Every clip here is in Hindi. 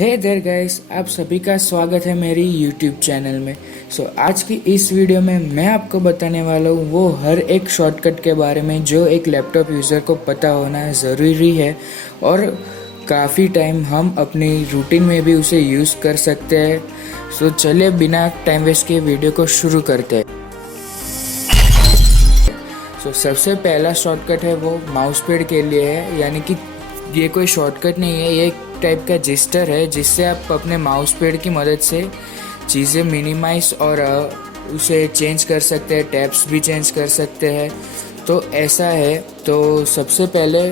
हे देयर गाइस, आप सभी का स्वागत है मेरी यूट्यूब चैनल में। आज की इस वीडियो में मैं आपको बताने वाला हूँ वो हर एक शॉर्टकट के बारे में जो एक लैपटॉप यूज़र को पता होना ज़रूरी है और काफ़ी टाइम हम अपनी रूटीन में भी उसे यूज़ कर सकते हैं। चलिए बिना टाइम वेस्ट किए वीडियो को शुरू करते हैं। सबसे पहला शॉर्टकट है वो माउस पैड के लिए है, यानी कि ये कोई शॉर्टकट नहीं है, ये एक टाइप का जिस्टर है जिससे आप अपने माउस पैड की मदद से चीज़ें मिनिमाइज और उसे चेंज कर सकते हैं, टैब्स भी चेंज कर सकते हैं। तो ऐसा है, तो सबसे पहले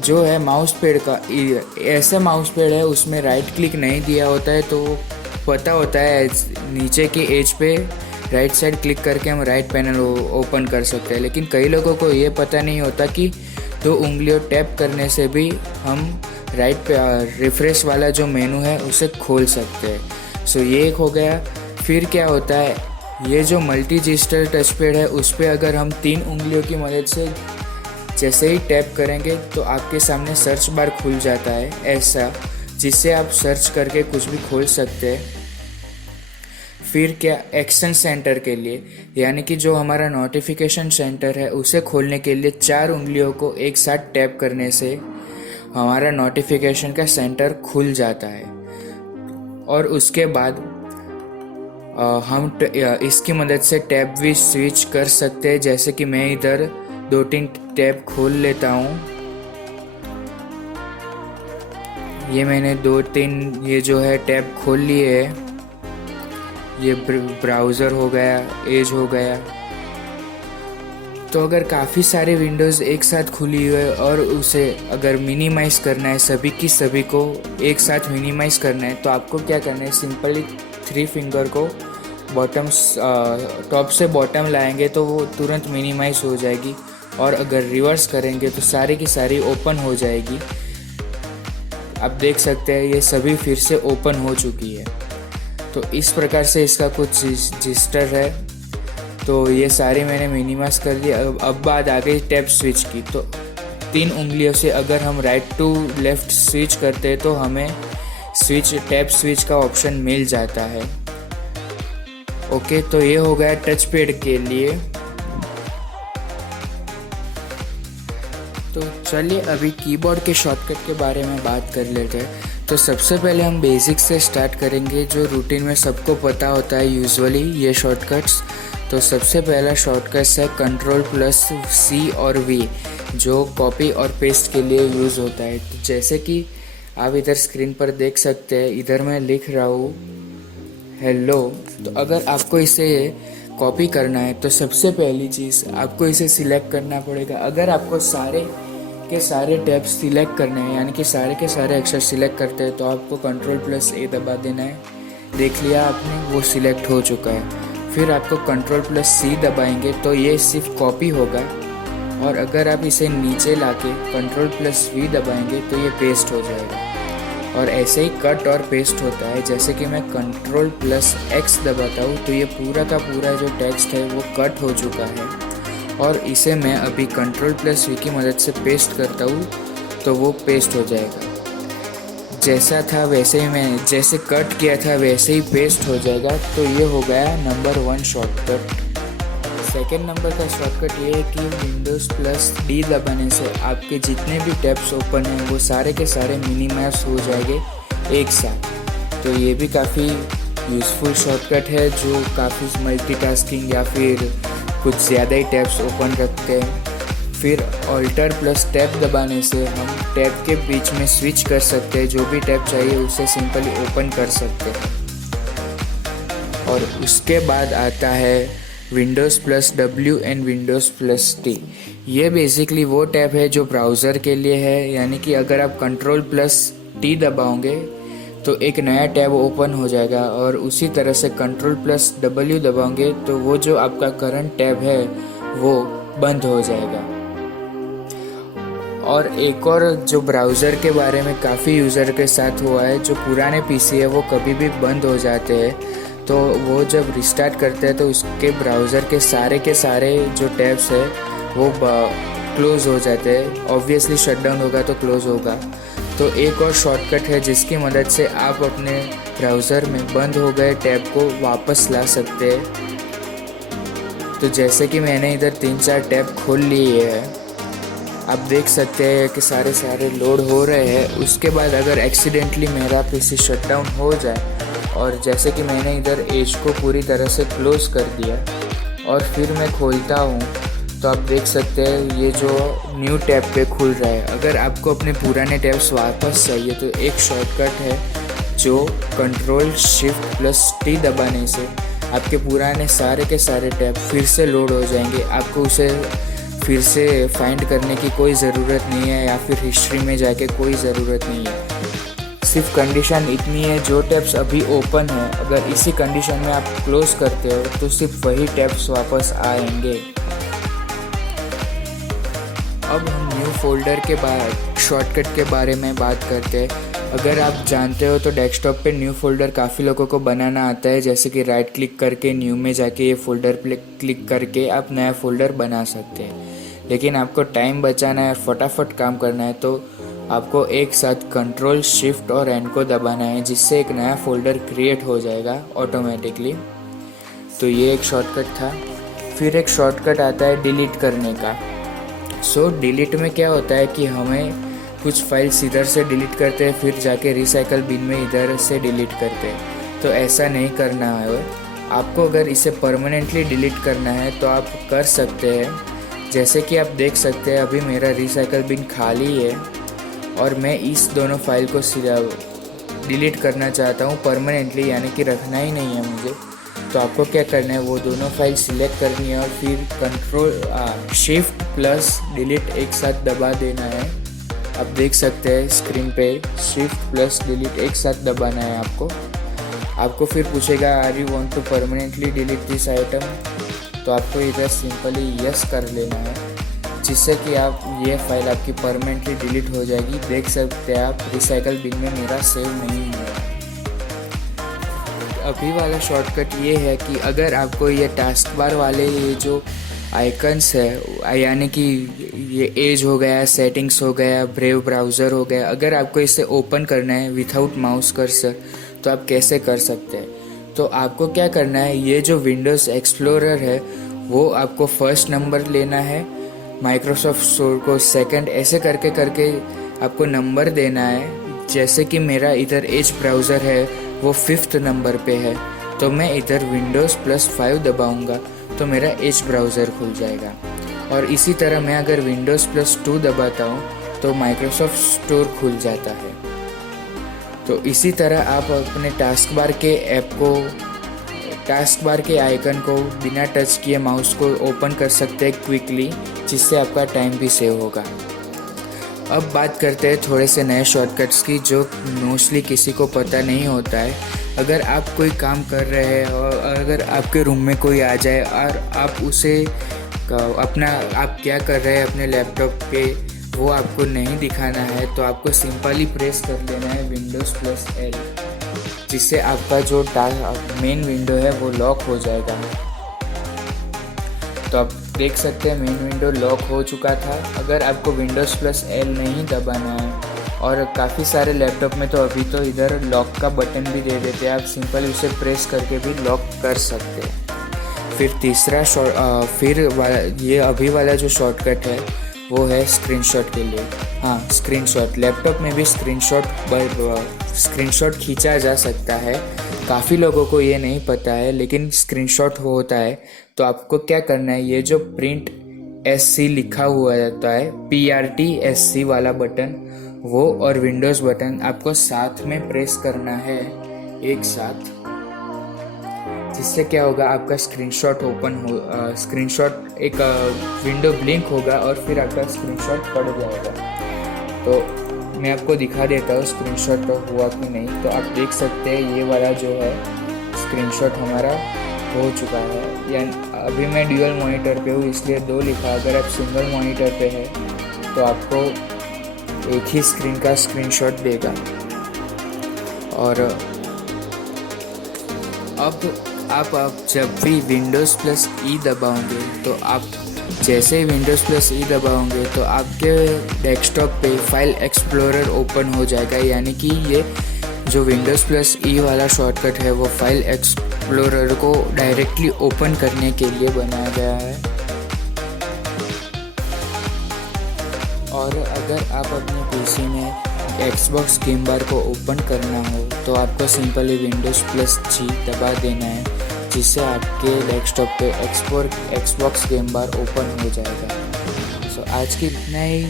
जो है माउस पैड का ऐसा माउस पैड है उसमें राइट क्लिक नहीं दिया होता है, तो पता होता है नीचे के एज पे राइट साइड क्लिक करके हम राइट पैनल ओपन कर सकते हैं। लेकिन कई लोगों को ये पता नहीं होता कि दो उंगलियों टैप करने से भी हम राइट पे रिफ्रेश वाला जो मेनू है उसे खोल सकते हैं। ये एक हो गया। फिर क्या होता है, ये जो मल्टी जिस्टर टच पैड है उस पर अगर हम 3 उंगलियों की मदद से जैसे ही टैप करेंगे तो आपके सामने सर्च बार खुल जाता है ऐसा, जिससे आप सर्च करके कुछ भी खोल सकते हैं। फिर क्या, एक्शन सेंटर के लिए, यानी कि जो हमारा नोटिफिकेशन सेंटर है उसे खोलने के लिए 4 उंगलियों को एक साथ टैप करने से हमारा नोटिफिकेशन का सेंटर खुल जाता है। और उसके बाद हम इसकी मदद से टैब भी स्विच कर सकते हैं। जैसे कि मैं इधर 2-3 टैब खोल लेता हूँ। ये मैंने 2-3 ये जो है टैब खोल लिए है। ये ब्राउज़र हो गया, एज हो गया। तो अगर काफ़ी सारे विंडोज़ एक साथ खुली हुई है और उसे अगर मिनिमाइज़ करना है, सभी की सभी को एक साथ मिनिमाइज़ करना है, तो आपको क्या करना है, सिंपली 3 फिंगर को टॉप से बॉटम लाएंगे तो वो तुरंत मिनिमाइज़ हो जाएगी। और अगर रिवर्स करेंगे तो सारी की सारी ओपन हो जाएगी। आप देख सकते हैं ये सभी फिर से ओपन हो चुकी है। तो इस प्रकार से इसका कुछ जिस्टर है। तो ये सारे मैंने मिनिमाइज कर दिया। अब बात आ गई टैब स्विच की। तो 3 उंगलियों से अगर हम राइट टू लेफ़्ट स्विच करते हैं तो हमें टैब स्विच का ऑप्शन मिल जाता है। ओके, तो ये हो गया टच पैड के लिए। तो चलिए अभी कीबोर्ड के शॉर्टकट के बारे में बात कर लेते हैं। तो सबसे पहले हम बेसिक से स्टार्ट करेंगे, जो रूटीन में सबको पता होता है यूजुअली ये शॉर्टकट्स। तो सबसे पहला शॉर्टकट्स है Ctrl+C और V, जो कॉपी और पेस्ट के लिए यूज़ होता है। तो जैसे कि आप इधर स्क्रीन पर देख सकते हैं, इधर मैं लिख रहा हूँ हेलो। तो अगर आपको इसे कॉपी करना है तो सबसे पहली चीज़ आपको इसे सिलेक्ट करना पड़ेगा। अगर आपको सारे के सारे टैब्स सिलेक्ट करने हैं, यानी कि सारे के सारे अक्षर सिलेक्ट करते हैं, तो आपको Ctrl+A दबा देना है। देख लिया आपने, वो सिलेक्ट हो चुका है। फिर आपको Ctrl+C दबाएंगे तो ये सिर्फ कॉपी होगा। और अगर आप इसे नीचे लाके Ctrl+V दबाएंगे तो ये पेस्ट हो जाएगा। और ऐसे ही कट और पेस्ट होता है। जैसे कि मैं Ctrl+X दबाता हूँ तो ये पूरा का पूरा जो टेक्स्ट है वो कट हो चुका है। और इसे मैं अभी Ctrl+V की मदद से पेस्ट करता हूँ तो वो पेस्ट हो जाएगा। जैसा था वैसे ही, मैं जैसे कट किया था वैसे ही पेस्ट हो जाएगा। तो ये हो गया नंबर 1 शॉर्टकट। सेकेंड नंबर का शॉर्टकट ये है कि Windows+D दबाने से आपके जितने भी टैब्स ओपन हैं वो सारे के सारे मिनिमाइज हो जाएंगे एक साथ। तो ये भी काफ़ी यूज़फुल शॉर्टकट है, जो काफ़ी मल्टीटास्किंग या फिर कुछ ज़्यादा ही टैब्स ओपन रखते हैं। फिर Alt+Tab दबाने से हम टैब के बीच में स्विच कर सकते हैं, जो भी टैब चाहिए उसे सिंपली ओपन कर सकते हैं। और उसके बाद आता है Windows+W एंड Windows+T। ये बेसिकली वो टैब है जो ब्राउज़र के लिए है, यानी कि अगर आप Ctrl+T दबाओगे तो एक नया टैब ओपन हो जाएगा। और उसी तरह से Ctrl+W दबाओगे तो वो जो आपका करंट टैब है वो बंद हो जाएगा। और एक और जो ब्राउज़र के बारे में काफ़ी यूज़र के साथ हुआ है, जो पुराने पीसी है वो कभी भी बंद हो जाते हैं, तो वो जब रिस्टार्ट करते हैं तो उसके ब्राउज़र के सारे जो टैब्स है वो क्लोज़ हो जाते हैं। ऑब्वियसली शटडाउन होगा तो क्लोज़ होगा। तो एक और शॉर्टकट है जिसकी मदद से आप अपने ब्राउज़र में बंद हो गए टैब को वापस ला सकते हैं। तो जैसे कि मैंने इधर 3-4 टैब खोल लिए हैं, आप देख सकते हैं कि सारे लोड हो रहे हैं। उसके बाद अगर एक्सीडेंटली मेरा पीसी शटडाउन हो जाए और जैसे कि मैंने इधर एज को पूरी तरह से क्लोज़ कर दिया और फिर मैं खोलता हूँ, तो आप देख सकते हैं ये जो न्यू टैब पे खुल रहा है। अगर आपको अपने पुराने टैब्स वापस चाहिए तो एक शॉर्टकट है जो Ctrl+Shift+T दबाने से आपके पुराने सारे के सारे टैब फिर से लोड हो जाएंगे। आपको उसे फिर से फाइंड करने की कोई ज़रूरत नहीं है या फिर हिस्ट्री में जाके कोई ज़रूरत नहीं है। सिर्फ कंडीशन इतनी है, जो टैब्स अभी ओपन है अगर इसी कंडीशन में आप क्लोज करते हो तो सिर्फ वही टैब्स वापस आएंगे। अब हम न्यू फोल्डर के बाद शॉर्टकट के बारे में बात करते हैं। अगर आप जानते हो तो डेस्कटॉप पे न्यू फोल्डर काफ़ी लोगों को बनाना आता है, जैसे कि राइट क्लिक करके न्यू में जाके ये फोल्डर पे क्लिक करके आप नया फोल्डर बना सकते हैं। लेकिन आपको टाइम बचाना है, फटाफट काम करना है, तो आपको एक साथ Ctrl, Shift और N को दबाना है, जिससे एक नया फोल्डर क्रिएट हो जाएगा ऑटोमेटिकली। तो ये एक शॉर्टकट था। फिर एक शॉर्टकट आता है डिलीट करने का। डिलीट में क्या होता है कि हमें कुछ फाइल्स इधर से डिलीट करते हैं, फिर जाके रिसाइकल बिन में इधर से डिलीट करते हैं। तो ऐसा नहीं करना है। आपको अगर इसे परमानेंटली डिलीट करना है तो आप कर सकते हैं। जैसे कि आप देख सकते हैं अभी मेरा रिसाइकल बिन खाली है और मैं इस दोनों फाइल को सीधा डिलीट करना चाहता हूँ परमानेंटली, यानी कि रखना ही नहीं है मुझे। तो आपको क्या करना है, वो दोनों फाइल सिलेक्ट करनी है और फिर Ctrl Shift+Delete एक साथ दबा देना है। आप देख सकते हैं स्क्रीन पे Shift+Delete एक साथ दबाना है आपको फिर पूछेगा are you want to permanently delete this item, तो आपको इधर सिंपली यस कर लेना है, जिससे कि आप ये फाइल आपकी परमानेंटली डिलीट हो जाएगी। देख सकते हैं आप रिसाइकल बिन में मेरा सेव नहीं हुआ। अभी वाला शॉर्टकट ये है कि अगर आपको ये टास्क बार वाले ये जो आइकन्स है, यानी कि ये एज हो गया, सेटिंग्स हो गया, ब्रेव ब्राउज़र हो गया, अगर आपको इसे ओपन करना है विथआउट माउस कर्सर तो आप कैसे कर सकते हैं। तो आपको क्या करना है, ये जो विंडोज़ एक्सप्लोरर है वो आपको फर्स्ट नंबर लेना है, माइक्रोसॉफ्ट स्टोर को सेकंड, ऐसे करके आपको नंबर देना है। जैसे कि मेरा इधर एज ब्राउज़र है वो 5th नंबर पे है, तो मैं इधर Windows+5 दबाऊंगा तो मेरा एज ब्राउज़र खुल जाएगा। और इसी तरह मैं अगर Windows+2 दबाता हूँ तो माइक्रोसॉफ्ट स्टोर खुल जाता है। तो इसी तरह आप अपने टास्क बार के आइकन को बिना टच किए माउस को ओपन कर सकते हैं क्विकली, जिससे आपका टाइम भी सेव होगा। अब बात करते हैं थोड़े से नए शॉर्टकट्स की जो मोस्टली किसी को पता नहीं होता है। अगर आप कोई काम कर रहे हैं और अगर आपके रूम में कोई आ जाए और आप उसे आप क्या कर रहे हैं अपने लैपटॉप पे वो आपको नहीं दिखाना है, तो आपको सिंपली प्रेस कर लेना है Windows+L, जिससे आपका जो मेन विंडो है वो लॉक हो जाएगा। तो आप देख सकते हैं मेन विंडो लॉक हो चुका था। अगर आपको Windows+L नहीं दबाना है, और काफ़ी सारे लैपटॉप में तो अभी तो इधर लॉक का बटन भी दे देते हैं, आप सिंपल उसे प्रेस करके भी लॉक कर सकते हैं। फिर तीसरा ये अभी वाला जो शॉर्टकट है वो है स्क्रीनशॉट के लिए। हाँ, स्क्रीनशॉट लैपटॉप में भी स्क्रीनशॉट खींचा जा सकता है। काफ़ी लोगों को ये नहीं पता है, लेकिन स्क्रीनशॉट होता है। तो आपको क्या करना है, ये जो प्रिंट SC लिखा हुआ जाता है, PRT-SC वाला बटन, वो और विंडोज़ बटन आपको साथ में प्रेस करना है एक साथ, जिससे क्या होगा आपका स्क्रीनशॉट स्क्रीनशॉट एक विंडो ब्लिंक होगा और फिर आपका स्क्रीनशॉट पड़ जाएगा। तो मैं आपको दिखा देता हूँ स्क्रीनशॉट हुआ कि नहीं। तो आप देख सकते हैं ये वाला जो है स्क्रीनशॉट हमारा हो चुका है। यानी अभी मैं ड्यूअल मॉनिटर पे हूँ इसलिए 2 लिखा। अगर आप सिंगल मॉनिटर पे है तो आपको एक ही स्क्रीन का स्क्रीनशॉट देगा। और अब आप जब भी Windows+E दबाओगे तो आप जैसे ही विंडोज़ प्लस ई दबाओगे तो आपके डेस्कटॉप पे फाइल एक्सप्लोरर ओपन हो जाएगा, यानी कि ये जो विंडोज़ प्लस ई वाला शॉर्टकट है वो फाइल एक्सप्लोरर को डायरेक्टली ओपन करने के लिए बनाया गया है। और अगर आप अपने पीसी में एक्सबॉक्स गेम बार को ओपन करना हो तो आपको सिंपली विंडोज़ प्लस जी दबा देना है, जिससे आपके डेस्कटॉप पे एक्सबॉक्स गेम बार ओपन हो जाएगा। सो आज की इतना ही,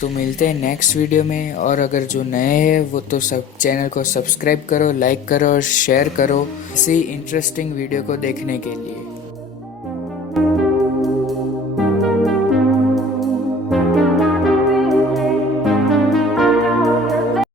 तो मिलते हैं नेक्स्ट वीडियो में। और अगर जो नए हैं वो तो सब चैनल को सब्सक्राइब करो, लाइक करो और शेयर करो इसी इंटरेस्टिंग वीडियो को देखने के लिए।